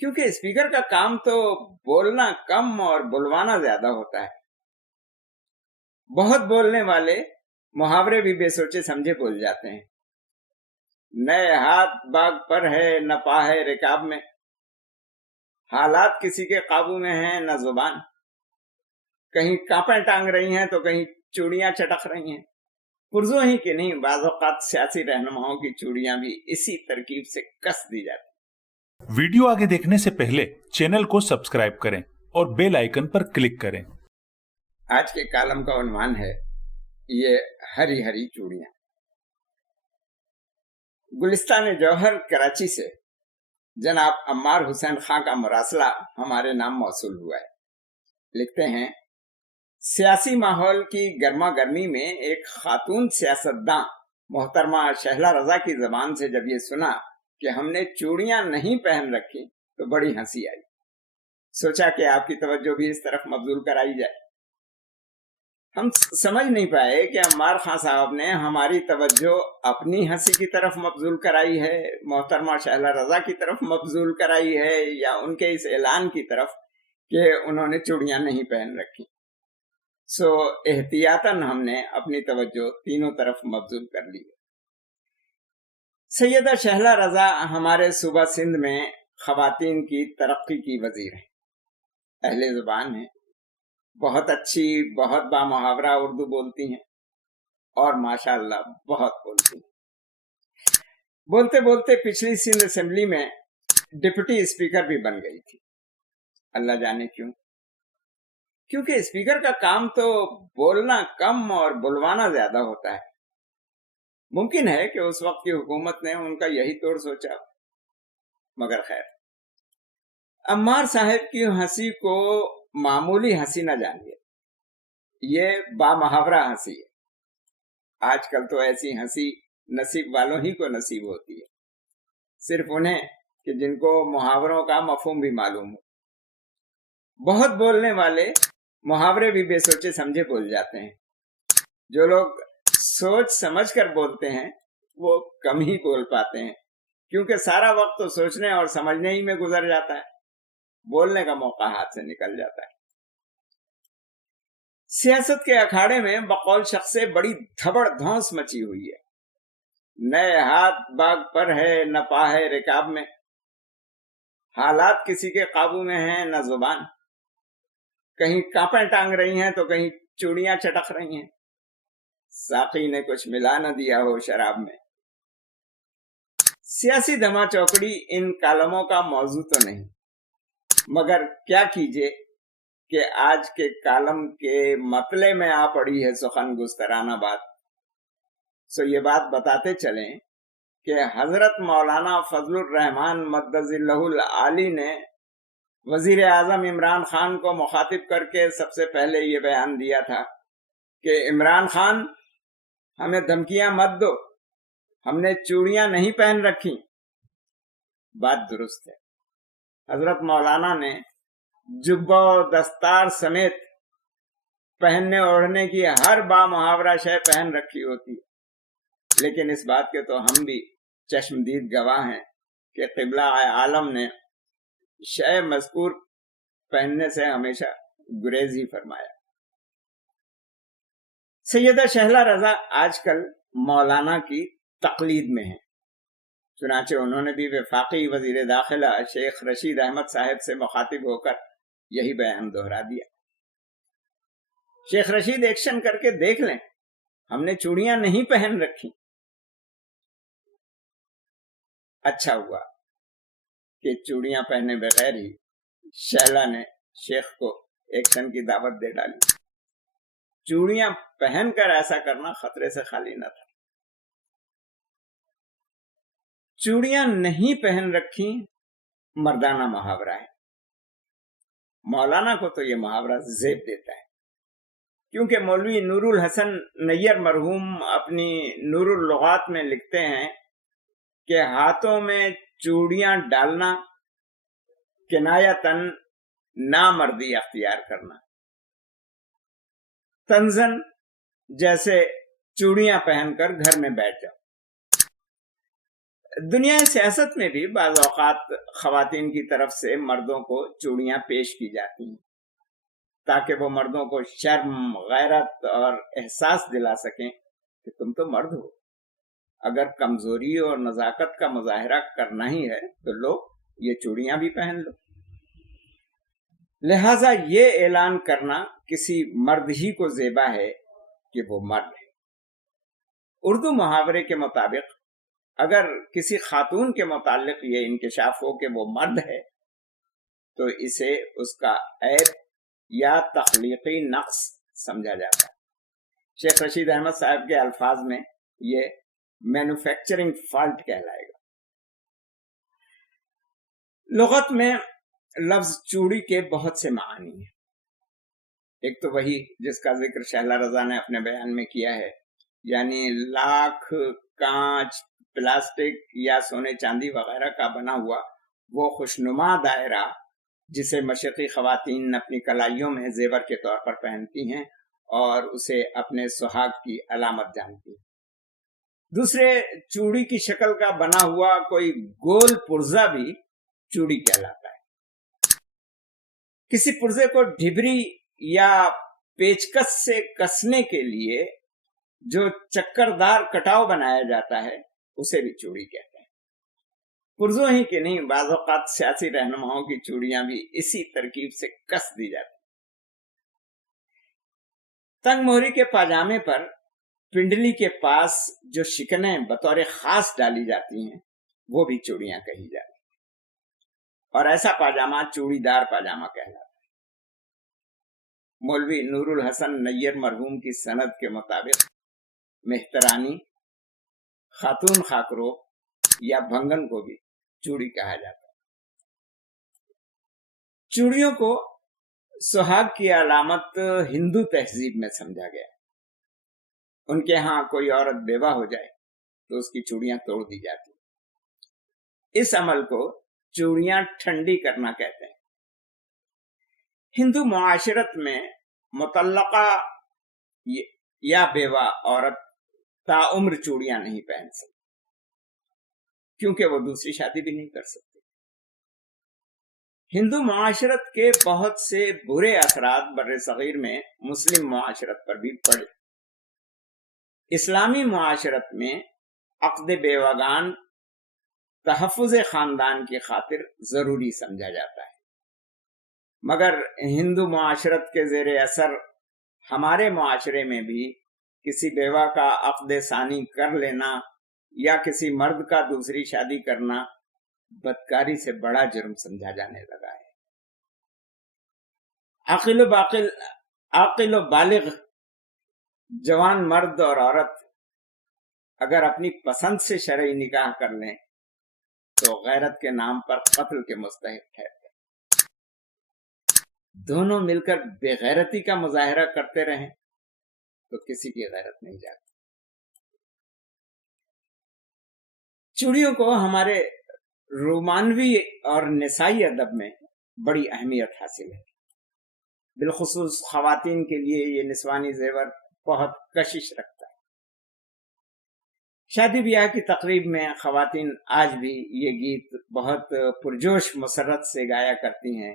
کیونکہ اسپیکر کا کام تو بولنا کم اور بلوانا زیادہ ہوتا ہے. بہت بولنے والے محاورے بھی بے سوچے سمجھے بول جاتے ہیں. نئے ہاتھ باغ پر ہے نہ پا ہے رکاب میں، حالات کسی کے قابو میں ہیں نہ زبان. کہیں کانپیں ٹانگ رہی ہیں تو کہیں چوڑیاں چٹک رہی ہیں. پرزوں ہی کہ نہیں، بعض اوقات سیاسی رہنماؤں کی چوڑیاں بھی اسی ترکیب سے کس دی جاتی. ویڈیو آگے دیکھنے سے پہلے چینل کو سبسکرائب کریں اور بیل آئیکن پر کلک کریں. آج کے کالم کا عنوان ہے یہ ہری ہری چوڑیاں. گلستان جوہر کراچی سے جناب عمار حسین خان کا مراسلہ ہمارے نام موصول ہوا ہے. لکھتے ہیں، سیاسی ماحول کی گرما گرمی میں ایک خاتون سیاستداں محترمہ شہلا رضا کی زبان سے جب یہ سنا کہ ہم نے چوڑیاں نہیں پہن رکھی تو بڑی ہنسی آئی. سوچا کہ آپ کی توجہ بھی اس طرف مبذول کرائی جائے. ہم سمجھ نہیں پائے کہ عمار خان صاحب نے ہماری توجہ اپنی ہنسی کی طرف مبذول کرائی ہے، محترمہ شہلا رضا کی طرف مبذول کرائی ہے، یا ان کے اس اعلان کی طرف کہ انہوں نے چوڑیاں نہیں پہن رکھی. سو احتیاطاً ہم نے اپنی توجہ تینوں طرف مبذول کر لی. سیدہ شہلا رضا ہمارے صوبہ سندھ میں خواتین کی ترقی کی وزیر ہیں. اہل زبان ہیں، بہت اچھی، بہت بامحاورہ اردو بولتی ہیں اور ماشاءاللہ بہت بولتی ہیں. بولتے بولتے پچھلی سندھ اسمبلی میں ڈپٹی اسپیکر بھی بن گئی تھی. اللہ جانے کیوں؟ کیونکہ اسپیکر کا کام تو بولنا کم اور بلوانا زیادہ ہوتا ہے. ممکن ہے کہ اس وقت کی حکومت نے ان کا یہی توڑ سوچا، مگر خیر. عمار صاحب کی ہنسی کو معمولی ہنسی نہ جانیے، یہ بامحاورہ ہنسی ہے. آج کل تو ایسی ہنسی نصیب والوں ہی کو نصیب ہوتی ہے، صرف انہیں کہ جن کو محاوروں کا مفہوم بھی معلوم ہو. بہت بولنے والے محاورے بھی بے سوچے سمجھے بول جاتے ہیں. جو لوگ سوچ سمجھ کر بولتے ہیں وہ کم ہی بول پاتے ہیں، کیونکہ سارا وقت تو سوچنے اور سمجھنے ہی میں گزر جاتا ہے، بولنے کا موقع ہاتھ سے نکل جاتا ہے. سیاست کے اکھاڑے میں بقول شخص سے بڑی دھبڑ دھونس مچی ہوئی ہے. نئے ہاتھ باغ پر ہے نہ پا ہے رکاب میں، حالات کسی کے قابو میں ہیں نہ زبان. کہیں کانپیں ٹانگ رہی ہیں تو کہیں چوڑیاں چٹک رہی ہیں. ساقی نے کچھ ملا نہ دیا ہو شراب میں. سیاسی دھما چوکڑی ان کالموں کا موضوع تو نہیں، مگر کیا کیجئے کہ آج کے کالم کے مطلع میں آ پڑی ہے سخن گسترانہ بات. سو یہ بات بتاتے چلیں کہ حضرت مولانا فضل الرحمان مدظ اللہ العالی نے وزیر اعظم عمران خان کو مخاطب کر کے سب سے پہلے یہ بیان دیا تھا کہ عمران خان، ہمیں دھمکیاں مت دو، ہم نے چوڑیاں نہیں پہن رکھی. بات درست ہے. حضرت مولانا نے جبہ و دستار سمیت پہننے اوڑھنے کی ہر بامحاورہ شے پہن رکھی ہوتی ہے، لیکن اس بات کے تو ہم بھی چشمدید گواہ ہیں کہ قبلہ عالم نے شے مذکور پہننے سے ہمیشہ گریز ہی فرمایا. سیدہ شہلا رضا آج کل مولانا کی تقلید میں ہیں، چنانچہ انہوں نے بھی وفاقی وزیر داخلہ شیخ رشید احمد صاحب سے مخاطب ہو کر یہی بیان دہرا دیا. شیخ رشید ایکشن کر کے دیکھ لیں، ہم نے چوڑیاں نہیں پہن رکھی. اچھا ہوا کہ چوڑیاں پہنے بغیر ہی شہلا نے شیخ کو ایکشن کی دعوت دے ڈالی. چوڑیاں پہن کر ایسا کرنا خطرے سے خالی نہ تھا. چوڑیاں نہیں پہن رکھی مردانہ محاورہ ہے. مولانا کو تو یہ محاورہ زیب دیتا ہے، کیونکہ مولوی نور الحسن نیر مرحوم اپنی نور اللغات میں لکھتے ہیں کہ ہاتھوں میں چوڑیاں ڈالنا کنایتاً نامردی اختیار کرنا، تنزن جیسے چوڑیاں پہن کر گھر میں بیٹھ جاؤ. دنیا سیاست میں بھی بعض اوقات خواتین کی طرف سے مردوں کو چوڑیاں پیش کی جاتی ہیں تاکہ وہ مردوں کو شرم، غیرت اور احساس دلا سکیں کہ تم تو مرد ہو، اگر کمزوری اور نزاکت کا مظاہرہ کرنا ہی ہے تو لو یہ چوڑیاں بھی پہن لو۔ لہذا یہ اعلان کرنا کسی مرد ہی کو زیبا ہے کہ وہ مرد ہے۔ اردو محاورے کے مطابق اگر کسی خاتون کے متعلق یہ انکشاف ہو کہ وہ مرد ہے تو اسے اس کا عیب یا تخلیقی نقص سمجھا جاتا ہے۔ شیخ رشید احمد صاحب کے الفاظ میں یہ مینوفیکچرنگ فالٹ کہلائے گا۔ لغت میں لفظ چوڑی کے بہت سے معانی ہیں۔ ایک تو وہی جس کا ذکر شہلا رضا نے اپنے بیان میں کیا ہے، یعنی لاکھ، کانچ، پلاسٹک یا سونے چاندی وغیرہ کا بنا ہوا وہ خوشنما دائرہ جسے مشرقی خواتین اپنی کلائیوں میں زیور کے طور پر پہنتی ہیں اور اسے اپنے سہاگ کی علامت جانتی ہیں۔ دوسرے، چوڑی کی شکل کا بنا ہوا کوئی گول پرزہ بھی چوڑی کہلاتا ہے۔ کسی پرزے کو ڈھبری یا پیچکس سے کسنے کے لیے جو چکردار کٹاؤ بنایا جاتا ہے اسے بھی چوڑی کہتے ہیں۔ پرزوں ہی کے نہیں، بعض اوقات سیاسی رہنماؤں کی چوڑیاں بھی اسی ترکیب سے کس دی جاتی۔ تنگ موہری کے پاجامے پر پنڈلی کے پاس جو شکنیں بطور خاص ڈالی جاتی ہیں وہ بھی چوڑیاں کہی جاتی ہیں، اور ایسا پاجامہ چوڑی دار پاجامہ کہلاتا ہے۔ مولوی نور الحسن نیر مرحوم کی سند کے مطابق مہترانی، خاتون خاکرو یا بھنگن کو بھی چوڑی کہا جاتا ہے۔ چوڑیوں کو سہاگ کی علامت ہندو تہذیب میں سمجھا گیا۔ ان کے ہاں کوئی عورت بیوہ ہو جائے تو اس کی چوڑیاں توڑ دی جاتی۔ اس عمل کو چوڑیاں ٹھنڈی کرنا کہتے ہیں۔ ہندو معاشرت میں مطلقہ یا بیوہ عورت تاعمر چوڑیاں نہیں پہن سکتی کیونکہ وہ دوسری شادی بھی نہیں کر سکتی۔ ہندو معاشرت کے بہت سے برے اثرات بر صغیر میں مسلم معاشرت پر بھی پڑے۔ اسلامی معاشرت میں عقد بیوگان تحفظ خاندان کی خاطر ضروری سمجھا جاتا ہے، مگر ہندو معاشرت کے زیر اثر ہمارے معاشرے میں بھی کسی بیوہ کا عقد ثانی کر لینا یا کسی مرد کا دوسری شادی کرنا بدکاری سے بڑا جرم سمجھا جانے لگا ہے۔ عاقل و بالغ جوان مرد اور عورت اگر اپنی پسند سے شرعی نکاح کر لیں تو غیرت کے نام پر قتل کے مستحق ٹھہرتے ہیں۔ دونوں مل کر بے غیرتی کا مظاہرہ کرتے رہیں تو کسی کی غیرت نہیں جاتی۔ چوڑیوں کو ہمارے رومانوی اور نسائی ادب میں بڑی اہمیت حاصل ہے۔ بالخصوص خواتین کے لیے یہ نسوانی زیور بہت کشش رکھتا ہے۔ شادی بیاہ کی تقریب میں خواتین آج بھی یہ گیت بہت پرجوش مسرت سے گایا کرتی ہیں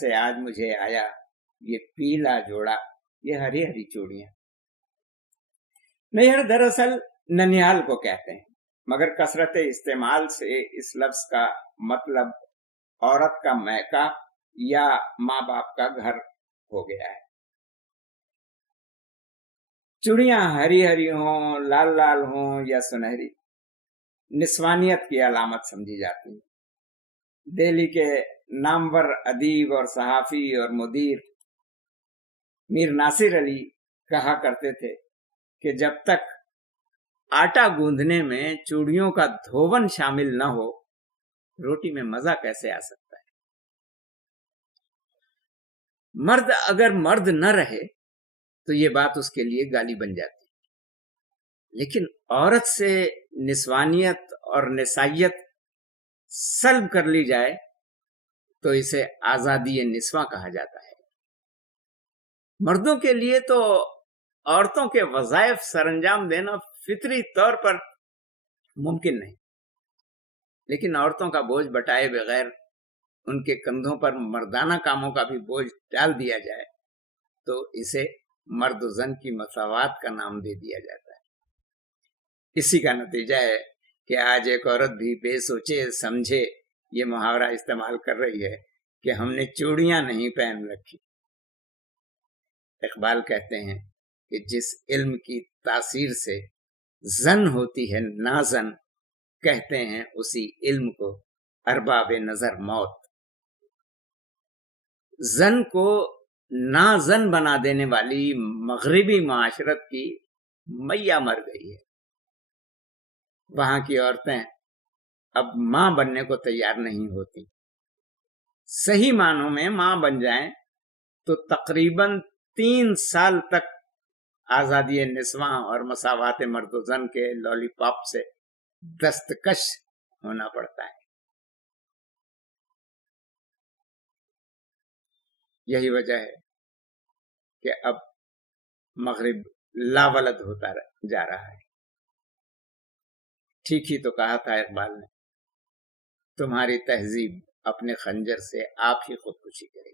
سے آج مجھے آیا یہ پیلا جوڑا، یہ ہری ہری چوڑیاں۔ نیہر دراصل ننیال کو کہتے ہیں، مگر کثرت استعمال سے اس لفظ کا مطلب عورت کا میکہ یا ماں باپ کا گھر ہو گیا ہے۔ چوڑیاں ہری ہری ہوں، لال لال ہوں یا سنہری، نسوانیت کی علامت سمجھی جاتی ہیں۔ دہلی کے نامور ادیب اور صحافی اور مدیر میر ناصر علی کہا کرتے تھے کہ جب تک آٹا گوندھنے میں چوڑیوں کا دھوون شامل نہ ہو روٹی میں مزہ کیسے آ سکتا ہے۔ مرد اگر مرد نہ رہے تو یہ بات اس کے لیے گالی بن جاتی، لیکن عورت سے نسوانیت اور نسائیت سلب کر لی جائے تو اسے آزادی نسواں کہا جاتا ہے۔ مردوں کے لیے تو عورتوں کے وظائف سر انجام دینا فطری طور پر ممکن نہیں، لیکن عورتوں کا بوجھ بٹائے بغیر ان کے کندھوں پر مردانہ کاموں کا بھی بوجھ ڈال دیا جائے تو اسے مرد و زن کی مساوات کا نام دے دیا جاتا ہے۔ اسی کا نتیجہ ہے کہ آج ایک عورت بھی بے سوچے سمجھے یہ محاورہ استعمال کر رہی ہے کہ ہم نے چوڑیاں نہیں پہن رکھی۔ اقبال کہتے ہیں کہ جس علم کی تاثیر سے زن ہوتی ہے نازن، کہتے ہیں اسی علم کو ارباب نظر موت۔ زن کو نازن بنا دینے والی مغربی معاشرت کی میاں مر گئی ہے۔ وہاں کی عورتیں اب ماں بننے کو تیار نہیں ہوتی۔ صحیح معنوں میں ماں بن جائیں تو تقریباً 3 سال تک آزادی نسواں اور مساوات مرد و زن کے لالی پاپ سے دستکش ہونا پڑتا ہے۔ یہی وجہ ہے کہ اب مغرب لاولد ہوتا جا رہا ہے۔ ٹھیک ہی تو کہا تھا اقبال نے، تمہاری تہذیب اپنے خنجر سے آپ ہی خودکشی کرے۔